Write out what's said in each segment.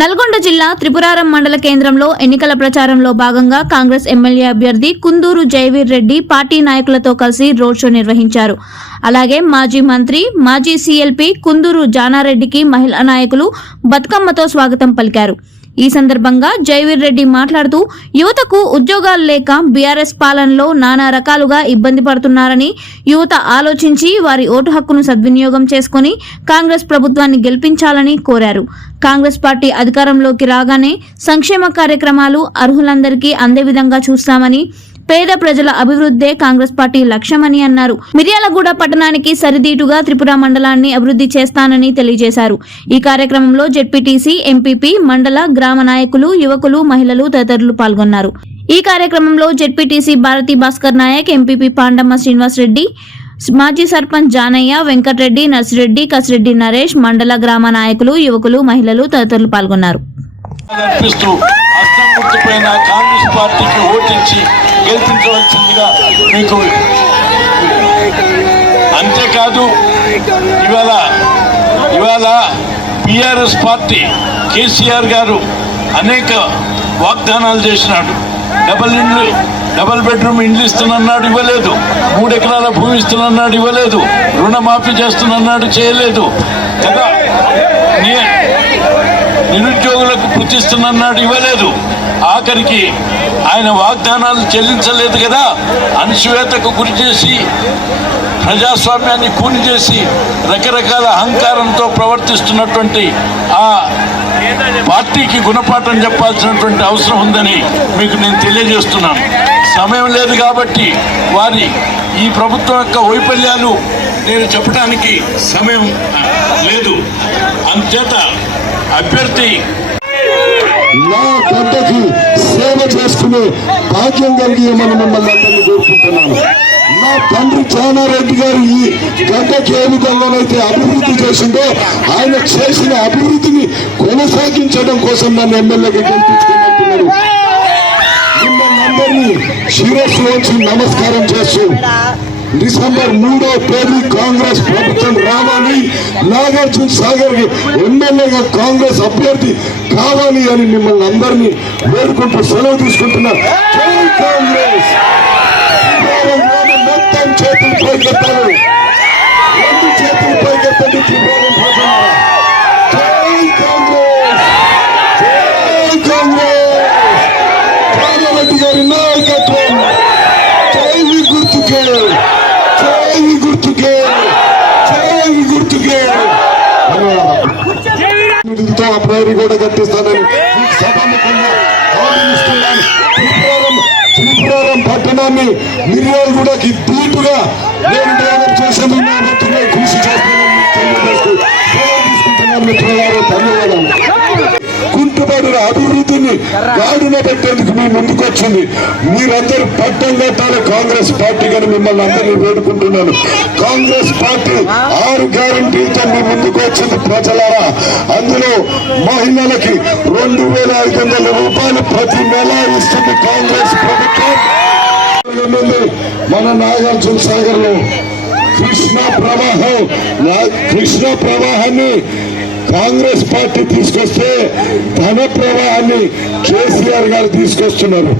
నల్గొండ జిల్లా త్రిపురారం మండల కేంద్రంలో ఎన్నికల ప్రచారంలో భాగంగా కాంగ్రెస్ ఎమ్మెల్యే అభ్యర్థి కుందూరు జయవీర్ రెడ్డి పార్టీ నాయకులతో కలిసి రోడ్ షో నిర్వహించారు. అలాగే మాజీ మంత్రి, మాజీ సీఎల్పీ కుందూరు జానారెడ్డికి మహిళా నాయకులు బతుకమ్మతో స్వాగతం పలికారు. ఈ సందర్భంగా జయవీర్ రెడ్డి మాట్లాడుతూ యువతకు ఉద్యోగాలు లేక బీఆర్ఎస్ పాలనలో నానా రకాలుగా ఇబ్బంది పడుతున్నారని, యువత ఆలోచించి వారి ఓటు హక్కును సద్వినియోగం చేసుకుని కాంగ్రెస్ ప్రభుత్వాన్ని గెలిపించాలని కోరారు. కాంగ్రెస్ పార్టీ అధికారంలోకి రాగానే సంక్షేమ కార్యక్రమాలు అర్హులందరికీ అందే విధంగా చూస్తామని, పేద ప్రజల అభివృద్ధే కాంగ్రెస్ పార్టీ లక్ష్యమని అన్నారు. మిర్యాలగూడ పట్టణానికి సరిదీటుగా త్రిపుర మండలాన్ని అభివృద్ధి చేస్తానని తెలియజేశారు. ఈ కార్యక్రమంలో జెడ్పీటీసీ, ఎంపీపీ, మండల, గ్రామ నాయకులు, యువకులు, మహిళలు తదితరులు పాల్గొన్నారు. ఈ కార్యక్రమంలో జెడ్పీటీసీ భారతి భాస్కర్ నాయక్, ఎంపీపీ పాండమ్మ శ్రీనివాస్ రెడ్డి, మాజీ సర్పంచ్ జానయ్య, వెంకటరెడ్డి, నర్సిరెడ్డి, కసిరెడ్డి నరేష్, మండల, గ్రామ నాయకులు, యువకులు, మహిళలు తదితరులు పాల్గొన్నారు. కాంగ్రెస్ పార్టీకి ఓటించి గెలిపించవలసిందిగా మీకు. అంతేకాదు ఇవాళ బీఆర్ఎస్ పార్టీ కేసీఆర్ గారు అనేక వాగ్దానాలు చేసినాడు. డబల్ బెడ్రూమ్ ఇండ్లు ఇస్తున్నన్నాడు, ఇవ్వలేదు. 3 ఎకరాల భూమి ఇస్తున్నన్నాడు, ఇవ్వలేదు. రుణమాఫీ చేస్తున్నన్నాడు, చేయలేదు కదా. నిరుద్యోగులకు గుర్తిస్తున్నన్నాడు, ఇవ్వలేదు. ఆఖరికి ఆయన వాగ్దానాలు చెల్లించలేదు కదా. అణచివేతకు గురి చేసి, ప్రజాస్వామ్యాన్ని కూని చేసి, రకరకాల అహంకారంతో ప్రవర్తిస్తున్నటువంటి ఆ పార్టీకి గుణపాఠం చెప్పాల్సినటువంటి అవసరం ఉందని మీకు నేను తెలియజేస్తున్నాను. సమయం లేదు కాబట్టి వారి ఈ ప్రభుత్వం యొక్క వైఫల్యాలు నేను చెప్పడానికి సమయం లేదు. అందుచేత అభ్యర్థి నా గడ్డకి సేవ చేసుకునే భాగ్యం కలిగియమని మిమ్మల్ని అందరినీ కోరుకుంటున్నాను. నా తండ్రి జానారెడ్డి గారు ఈ గడ్డకి ఏ విధంగానైతే అభివృద్ధి చేసిందో, ఆయన చేసిన అభివృద్ధిని కొనసాగించడం కోసం నన్ను ఎమ్మెల్యేగా గెలిపించుకున్నట్టున్నారు. మిమ్మల్ని అందరినీ శిరస్సు వచ్చి నమస్కారం చేస్తూ డిసెంబర్ 3వ తేదీ కాంగ్రెస్ ప్రభుత్వం రావాలి, నాగార్జున సాగర్ ఎమ్మెల్యేగా కాంగ్రెస్ అభ్యర్థి కావాలి అని మిమ్మల్ని అందరినీ వేడుకుంటూ సెలవు తీసుకుంటున్నా. జై కాంగ్రెస్. మొత్తం చేతులు పైకెత్తారు, 2 చేతులు పైకెత్తండి. జై కాంగ్రెస్, జై కాంగ్రెస్. జానారెడ్డి గారి నాయకత్వం. జై గుర్తుకే, జై గుర్తుకే, జై గుర్తుకే. ఆ ప్రహరీ కూడా కట్టిస్తానని సభాముఖంగా హామీస్తున్నాను. త్రిపురారం పట్టణాన్ని మిర్యాలగూడకి దీటుగా నేను డెవలప్ చేసేందుకు నా వంతుగా కృషి చేస్తానని తెలియజేస్తూ తీసుకుంటున్నాను. మిత్రులారా, ధన్యవాదాలు. కుంటుపడిన అభివృద్ధిని గాడిన పెట్టేందుకు మీ ముందుకు వచ్చింది. మీరందరూ పట్టం కట్టాలి కాంగ్రెస్ పార్టీగాని మిమ్మల్ని అందరినీ వేడుకుంటున్నాను. కాంగ్రెస్ పార్టీ 6 గ్యారంటీలతో మీ ముందుకు వచ్చింది ప్రజలారా. అందులో మహిళలకి 2500 రూపాయలు ప్రతి నెల ఇస్తుంది కాంగ్రెస్ ప్రభుత్వం. మన నాగార్జున సాగర్ లో కృష్ణ ప్రవాహాన్ని కాంగ్రెస్ పార్టీ తీసుకొస్తే, ధన ప్రవాహాన్ని కేసీఆర్ గారు తీసుకొస్తున్నారు.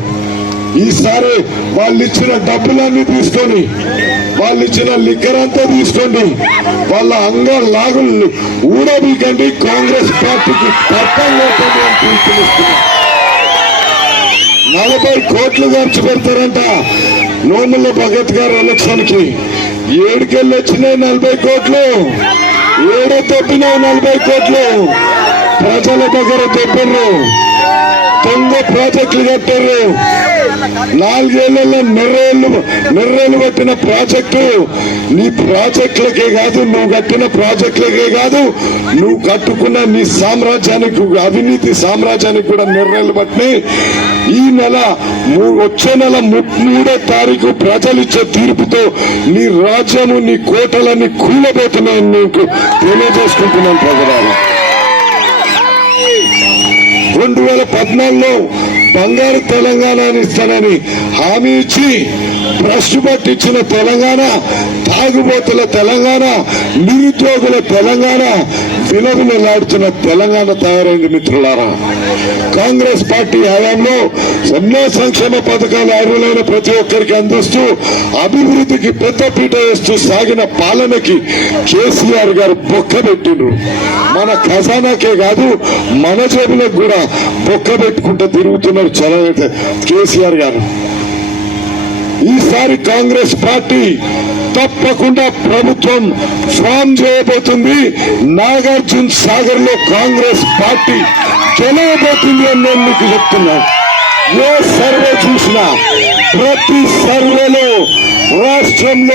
ఈసారి వాళ్ళు ఇచ్చిన డబ్బులన్నీ తీసుకొని, వాళ్ళు ఇచ్చిన లిక్కర్ అంతా తీసుకోండి, వాళ్ళ లాగులు ఊడబీకండి, కాంగ్రెస్ పార్టీకి పట్టం లేకండి అని పిలుపునిస్తున్నారు. 40 కోట్లు ఖర్చు పెడతారంట నోముల భగత్ గారు ఎలక్షన్ కి. 7కెళ్ళి వచ్చినాయి 40 కోట్లు. 7 తప్పినాయి 40 కోట్లు. ప్రజల దగ్గర తెప్పరు, దొంగ ప్రాజెక్టులు కట్టారు. 4 ఏళ్లలో నెర్రేళ్లు కట్టిన ప్రాజెక్టు నీ ప్రాజెక్టులకే కాదు, నువ్వు కట్టిన ప్రాజెక్టులకే కాదు, నువ్వు కట్టుకున్న నీ సామ్రాజ్యానికి, అవినీతి సామ్రాజ్యానికి కూడా నెర్రేళ్లు పట్టినాయి. ఈ నెల వచ్చే నెల 3వ తారీఖు ప్రజలిచ్చే తీర్పుతో నీ రాజ్యము, నీ కోటలన్నీ కూలబోతున్నాయని నీకు తెలియజేసుకుంటున్నాను. ప్రజలారా, 2014లో బంగారు తెలంగాణని ఇస్తానని హామీ ఇచ్చి భ్రష్టు పట్టించిన తెలంగాణ, తాగుబోతుల తెలంగాణ, నిరుద్యోగుల తెలంగాణ, విలవిలలాడుతున్న తెలంగాణ తయారైంది మిత్రులారా. కాంగ్రెస్ పార్టీ హయాంలో ఎన్నో సంక్షేమ పథకాలు అర్హులైన ప్రతి ఒక్కరికి అందిస్తూ అభివృద్ధికి పెద్దపీట వేస్తూ సాగిన పాలనకి కేసీఆర్ గారు బొక్క పెట్టిండ్రు. మన ఖజానాకే కాదు మన జేబులకు కూడా బొక్క పెట్టుకుంటూ తిరుగుతున్నారు కేసీఆర్ గారు. ఈసారి కాంగ్రెస్ పార్టీ తప్పకుండా ప్రభుత్వం ఫామ్ చేయబోతుంది. నాగార్జున సాగర్ లో కాంగ్రెస్ పార్టీ గెలవబోతుంది అని నేను మీకు చెప్తున్నాను. ఏ సర్వే చూసినా ప్రతి సర్వేలో రాష్ట్రంలో